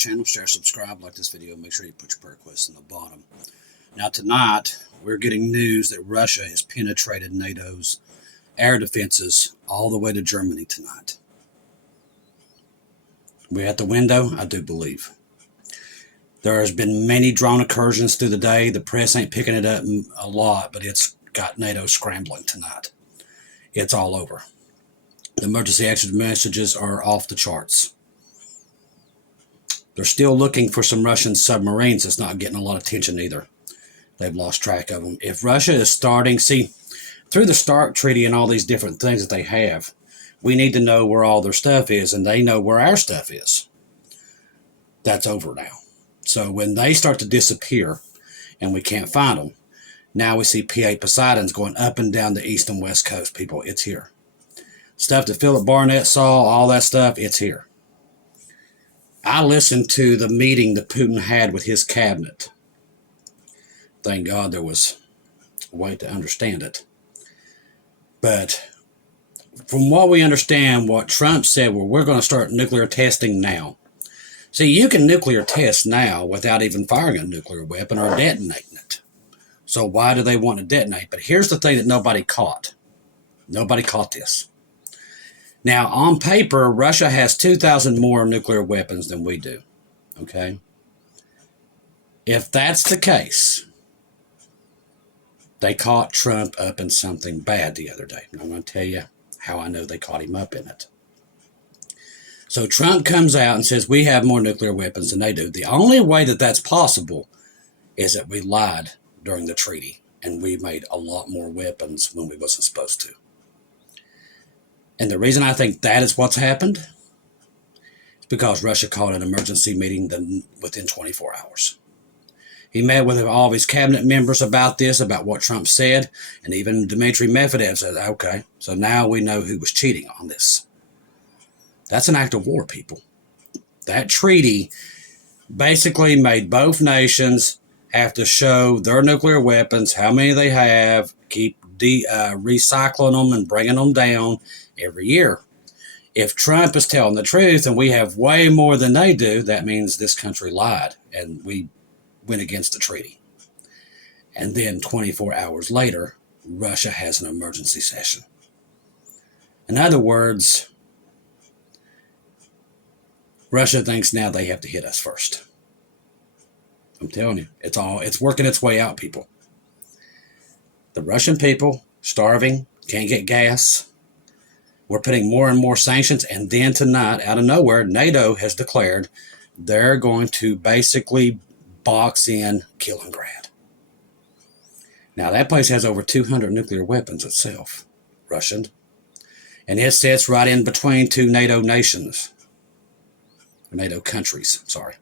channel, share, subscribe, like this video, make sure you put your prayer requests in the bottom. Now tonight, we're getting news that Russia has penetrated NATO's air defenses all the way to Germany tonight. We're at the window, I do believe. There has been many drone incursions through the day. The press ain't picking it up a lot, but it's got NATO scrambling tonight. It's all over. The emergency action messages are off the charts. They're still looking for some Russian submarines. That's not getting a lot of attention either. They've lost track of them. If Russia is starting, see, through the START Treaty and all these different things that they have, we need to know where all their stuff is, and they know where our stuff is. That's over now. So when they start to disappear and we can't find them, now we see P.A. Poseidons going up and down the east and west coast, people. It's here. Stuff that Philip Barnett saw, all that stuff, it's here. I listened to the meeting that Putin had with his cabinet. Thank God there was a way to understand it. But from what we understand, what Trump said, well, we're going to start nuclear testing now. See, you can nuclear test now without even firing a nuclear weapon or detonating it. So why do they want to detonate? But here's the thing that nobody caught. Nobody caught this. Now, on paper, Russia has 2,000 more nuclear weapons than we do. Okay? If that's the case, they caught Trump up in something bad the other day. And I'm going to tell you how I know they caught him up in it. So Trump comes out and says, we have more nuclear weapons than they do. The only way that that's possible is that we lied during the treaty and we made a lot more weapons when we wasn't supposed to. And the reason I think that is what's happened is because Russia called an emergency meeting within 24 hours. He met with all of his cabinet members about this, about what Trump said, and even Dmitry Medvedev said, okay, so now we know who was cheating on this. That's an act of war, people. That treaty basically made both nations have to show their nuclear weapons, how many they have, keep recycling them and bringing them down every year. If Trump is telling the truth and we have way more than they do, that means this country lied and we went against the treaty. And then 24 hours later, Russia has an emergency session. In other words, Russia thinks now they have to hit us first. I'm telling you, it's working its way out, people. The Russian people, starving, can't get gas. We're putting more and more sanctions. And then tonight, out of nowhere, NATO has declared they're going to basically box in Kaliningrad. Now, that place has over 200 nuclear weapons itself, Russian. And it sits right in between two NATO nations. Or NATO countries, sorry.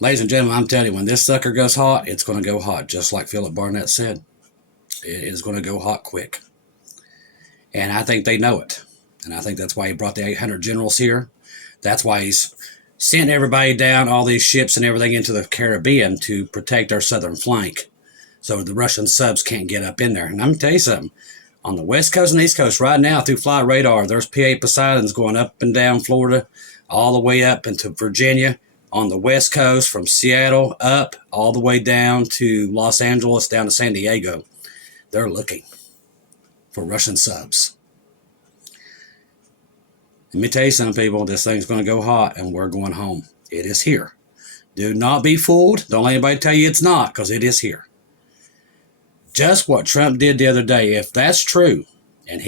Ladies and gentlemen, I'm telling you, when this sucker goes hot, it's going to go hot, just like Philip Barnett said. It is going to go hot quick. And I think they know it. And I think that's why he brought the 800 generals here. That's why he's sent everybody down, all these ships and everything into the Caribbean to protect our southern flank so the Russian subs can't get up in there. And I'm going to tell you something. On the west coast and east coast right now through flight radar, there's P.A. Poseidons going up and down Florida, all the way up into Virginia. On the west coast from Seattle up all the way down to Los Angeles, down to San Diego. They're looking for Russian subs. Let me tell you something, people. This thing's going to go hot and we're going home. It is here. Do not be fooled. Don't let anybody tell you it's not, because it is here. Just what Trump did the other day, if that's true, and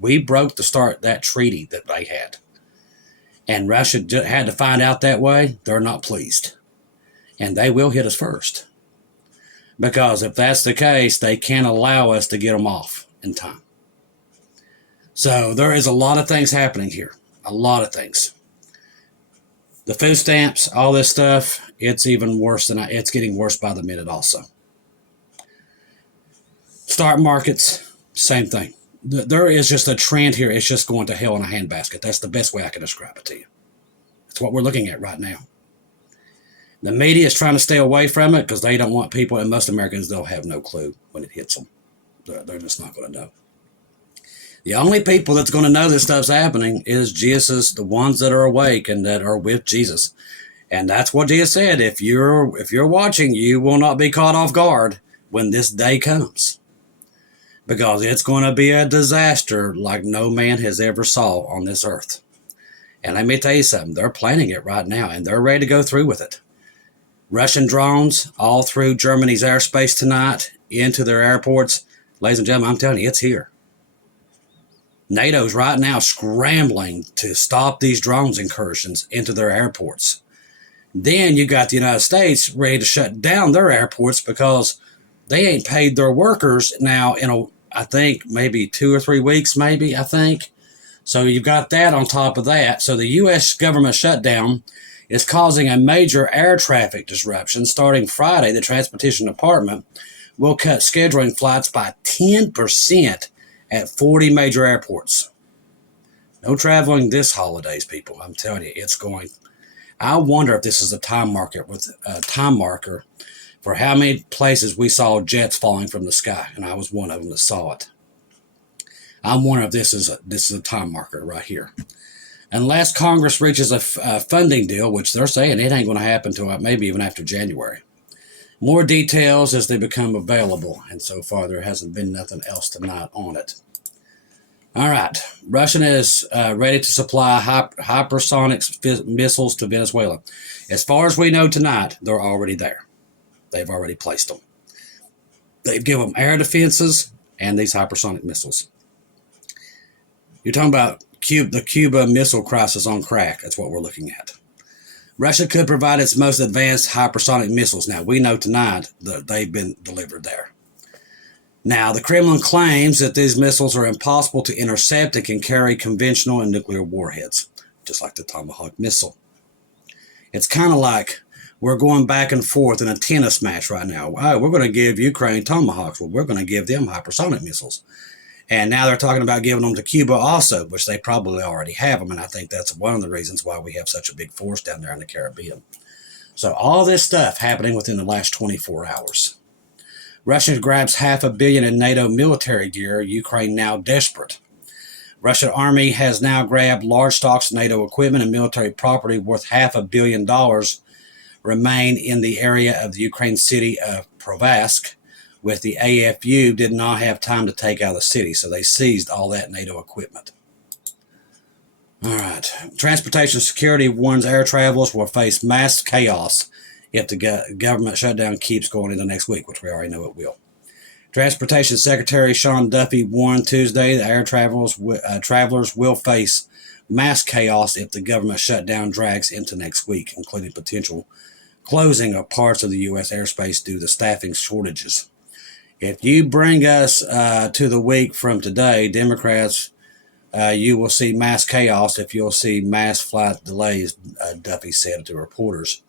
we broke to start that treaty that they had, and Russia had to find out that way, they're not pleased. And they will hit us first. Because if that's the case, they can't allow us to get them off in time. So there is a lot of things happening here. A lot of things. The food stamps, all this stuff, it's even worse it's getting worse by the minute also. Stock markets, same thing. There is just a trend here. It's just going to hell in a handbasket. That's the best way I can describe it to you. That's what we're looking at right now. The media is trying to stay away from it because they don't want people, and most Americans, they'll have no clue when it hits them. They're just not going to know. The only people that's going to know this stuff's happening is Jesus, the ones that are awake and that are with Jesus. And that's what Jesus said. If you're watching, you will not be caught off guard when this day comes. Because it's going to be a disaster like no man has ever saw on this earth. And let me tell you something, they're planning it right now, and they're ready to go through with it. Russian drones all through Germany's airspace tonight, into their airports. Ladies and gentlemen, I'm telling you, it's here. NATO's right now scrambling to stop these drones incursions into their airports. Then you got the United States ready to shut down their airports because they ain't paid their workers now in I think maybe 2 or 3 weeks, maybe, I think. So you've got that on top of that. So the U.S. government shutdown is causing a major air traffic disruption. Starting Friday, the Transportation Department will cut scheduling flights by 10% at 40 major airports. No traveling this holidays, people. I'm telling you, it's going. I wonder if this is a time marker for how many places we saw jets falling from the sky, and I was one of them that saw it. I'm wondering if this is a time marker right here. Unless Congress reaches a funding deal, which they're saying it ain't going to happen until maybe even after January. More details as they become available, and so far there hasn't been nothing else tonight on it. All right, Russia is ready to supply hypersonic missiles to Venezuela. As far as we know tonight, they're already there. They've already placed them. They've given them air defenses and these hypersonic missiles. You're talking about the Cuba Missile Crisis on crack. That's what we're looking at. Russia could provide its most advanced hypersonic missiles. Now, we know tonight that they've been delivered there. Now, the Kremlin claims that these missiles are impossible to intercept and can carry conventional and nuclear warheads, just like the Tomahawk missile. It's kind of like we're going back and forth in a tennis match right now. Oh, we're going to give Ukraine Tomahawks. Well, we're going to give them hypersonic missiles. And now they're talking about giving them to Cuba also, which they probably already have them. And I think that's one of the reasons why we have such a big force down there in the Caribbean. So all this stuff happening within the last 24 hours. Russia grabs $500 million in NATO military gear. Ukraine now desperate. Russian army has now grabbed large stocks of NATO equipment and military property worth $500 million remain in the area of the Ukraine city of PHROPHECY, with the AFU did not have time to take out the city, so they seized all that NATO equipment. All right. Transportation Security warns air travelers will face mass chaos if the government shutdown keeps going into next week, which we already know it will. Transportation Secretary Sean Duffy warned Tuesday that air travelers will face mass chaos if the government shutdown drags into next week, including potential closing of parts of the U.S. airspace due to staffing shortages. If you bring us to the week from today, Democrats, you will see mass chaos if you'll see mass flight delays, Duffy said to reporters.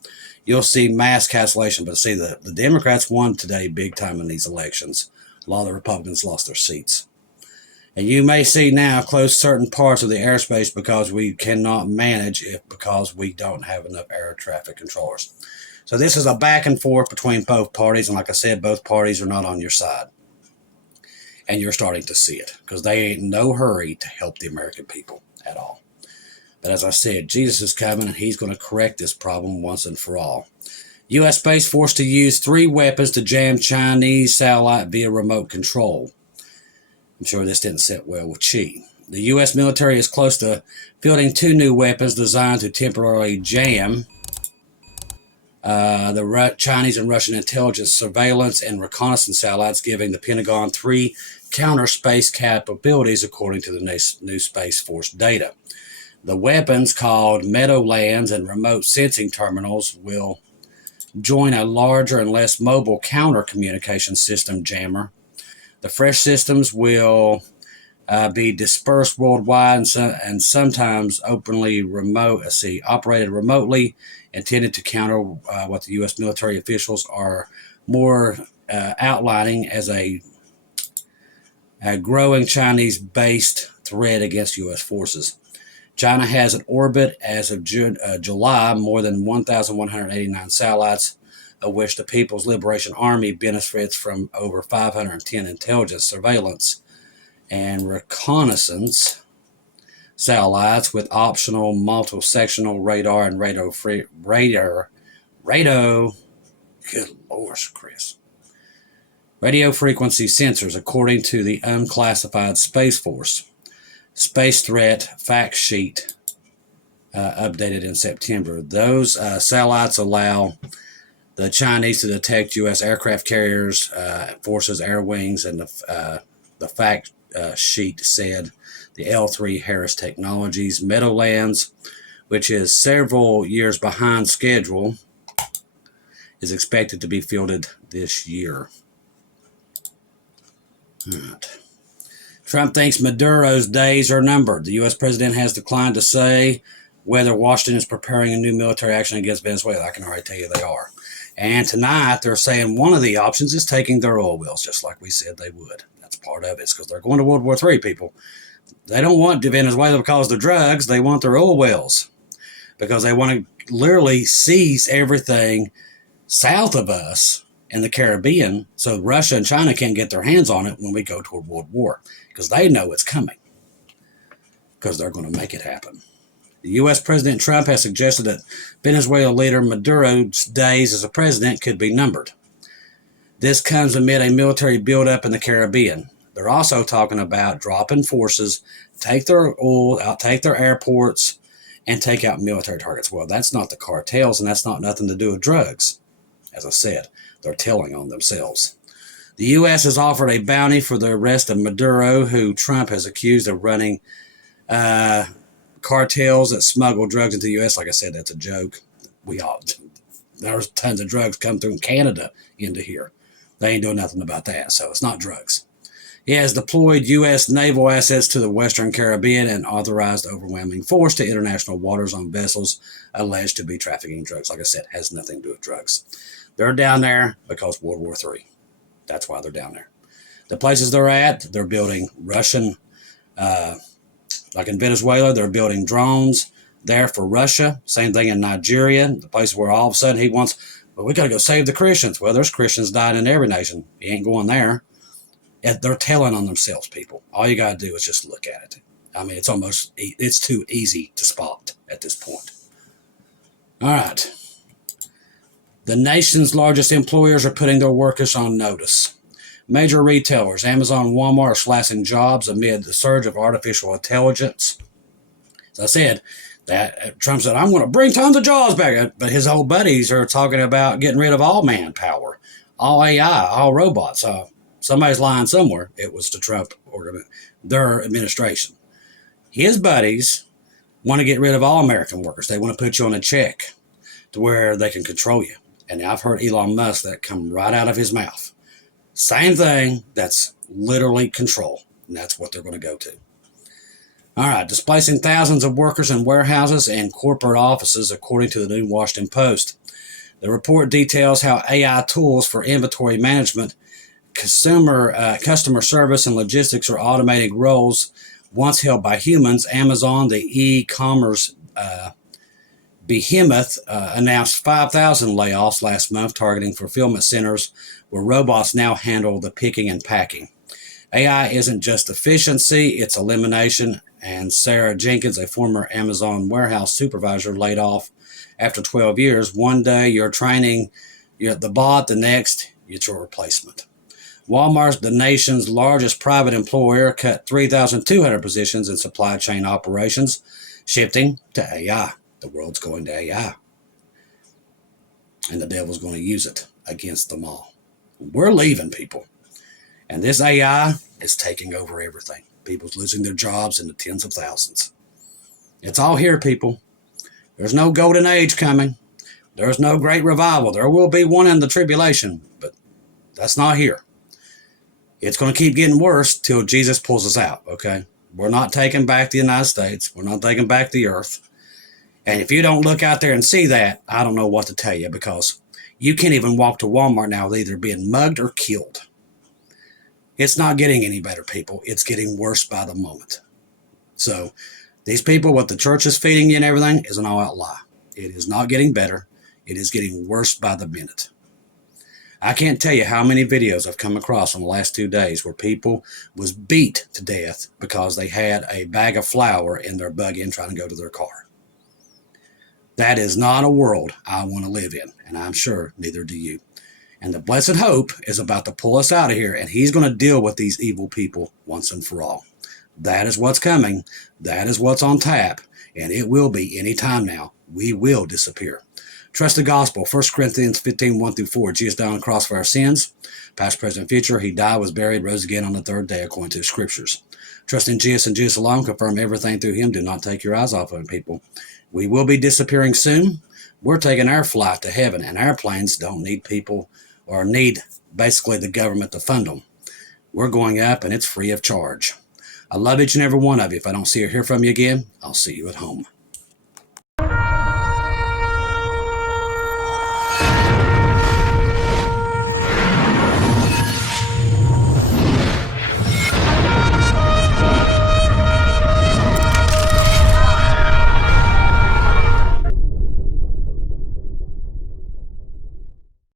You'll see mass cancellation, but see, the Democrats won today big time in these elections. A lot of the Republicans lost their seats. And you may see now close certain parts of the airspace because we cannot manage it because we don't have enough air traffic controllers. So this is a back and forth between both parties. And like I said, both parties are not on your side. And you're starting to see it because they ain't in no hurry to help the American people at all. But as I said, Jesus is coming and he's going to correct this problem once and for all. U.S. Space Force to use 3 weapons to jam Chinese satellite via remote control. I'm sure this didn't sit well with Xi. The U.S. military is close to fielding 2 new weapons designed to temporarily jam the Chinese and Russian intelligence, surveillance, and reconnaissance satellites, giving the Pentagon 3 counter space capabilities, according to the new Space Force data. The weapons, called Meadowlands and remote sensing terminals, will join a larger and less mobile counter communication system jammer. The fresh systems will be dispersed worldwide and sometimes openly operated remotely, intended to counter what the U.S. military officials are more outlining as a growing Chinese-based threat against U.S. forces. China has in orbit as of July more than 1,189 satellites, of which the People's Liberation Army benefits from over 510 intelligence, surveillance, and reconnaissance satellites with optional multi-sectional radar and good Lord, Chris. Radio frequency sensors, according to the Unclassified Space Force Space Threat Fact Sheet updated in September. Those satellites allow the Chinese to detect U.S. aircraft carriers, forces, air wings, and the fact sheet said the L3 Harris Technologies Meadowlands, which is several years behind schedule, is expected to be fielded this year. All right. Trump thinks Maduro's days are numbered. The U.S. president has declined to say whether Washington is preparing a new military action against Venezuela. I can already tell you they are. And tonight they're saying one of the options is taking their oil wells, just like we said they would. That's part of it. It's because they're going to World War III, people. They don't want Venezuela because of the drugs. They want their oil wells because they want to literally seize everything south of us in the Caribbean so Russia and China can't get their hands on it when we go toward World War, because they know it's coming, because they're going to make it happen. The U.S. President Trump has suggested that Venezuela leader Maduro's days as a president could be numbered. This comes amid a military buildup in the Caribbean. They're also talking about dropping forces, take their oil out, take their airports, and take out military targets. Well, that's not the cartels, and that's not nothing to do with drugs. As I said, they're telling on themselves. The U.S. has offered a bounty for the arrest of Maduro, who Trump has accused of running cartels that smuggle drugs into the U.S. Like I said, that's a joke. There's tons of drugs come through Canada into here. They ain't doing nothing about that, so it's not drugs. He has deployed U.S. naval assets to the Western Caribbean and authorized overwhelming force to international waters on vessels alleged to be trafficking drugs. Like I said, has nothing to do with drugs. They're down there because World War III. That's why they're down there. The places they're at, they're building Russian, like in Venezuela, they're building drones there for Russia. Same thing in Nigeria, the place where all of a sudden he wants, well, we got to go save the Christians. Well, there's Christians dying in every nation. He ain't going there. They're telling on themselves, people. All you got to do is just look at it. I mean, it's too easy to spot at this point. All right. The nation's largest employers are putting their workers on notice. Major retailers, Amazon and Walmart, are slashing jobs amid the surge of artificial intelligence. As I said, that Trump said, I'm going to bring tons of jobs back. But his old buddies are talking about getting rid of all manpower, all AI, all robots. Somebody's lying somewhere. It was the Trump their administration. His buddies want to get rid of all American workers. They want to put you on a check to where they can control you. And I've heard Elon Musk that come right out of his mouth. Same thing. That's literally control. And that's what they're going to go to. All right. Displacing thousands of workers in warehouses and corporate offices, according to the New Washington Post. The report details how AI tools for inventory management, customer service, and logistics are automating roles once held by humans. Amazon, the e-commerce behemoth, announced 5,000 layoffs last month, targeting fulfillment centers where robots now handle the picking and packing. AI isn't just efficiency, it's elimination. And Sarah Jenkins, a former Amazon warehouse supervisor, laid off after 12 years. One day you're training the bot, the next it's your replacement. Walmart, the nation's largest private employer, cut 3,200 positions in supply chain operations, shifting to AI. The world's going to AI. And the devil's going to use it against them all. We're leaving, people. And this AI is taking over everything. People's losing their jobs in the tens of thousands. It's all here, people. There's no golden age coming. There's no great revival. There will be one in the tribulation, but that's not here. It's going to keep getting worse till Jesus pulls us out, okay? We're not taking back the United States. We're not taking back the earth. And if you don't look out there and see that, I don't know what to tell you, because you can't even walk to Walmart now with either being mugged or killed. It's not getting any better, people. It's getting worse by the moment. So these people, what the church is feeding you and everything, is an all-out lie. It is not getting better. It is getting worse by the minute. I can't tell you how many videos I've come across in the last 2 days where people was beat to death because they had a bag of flour in their buggy and trying to go to their car. That is not a world I want to live in, and I'm sure neither do you. And the blessed hope is about to pull us out of here, and he's going to deal with these evil people once and for all. That is what's coming. That is what's on tap, and it will be any time now. We will disappear. Trust the gospel. 1 Corinthians 15, 1-4. Jesus died on the cross for our sins, past, present, future. He died, was buried, rose again on the third day according to the scriptures. Trust in Jesus and Jesus alone. Confirm everything through him. Do not take your eyes off of him, people. We will be disappearing soon. We're taking our flight to heaven, and our planes don't need people or need basically the government to fund them. We're going up, and it's free of charge. I love each and every one of you. If I don't see or hear from you again, I'll see you at home.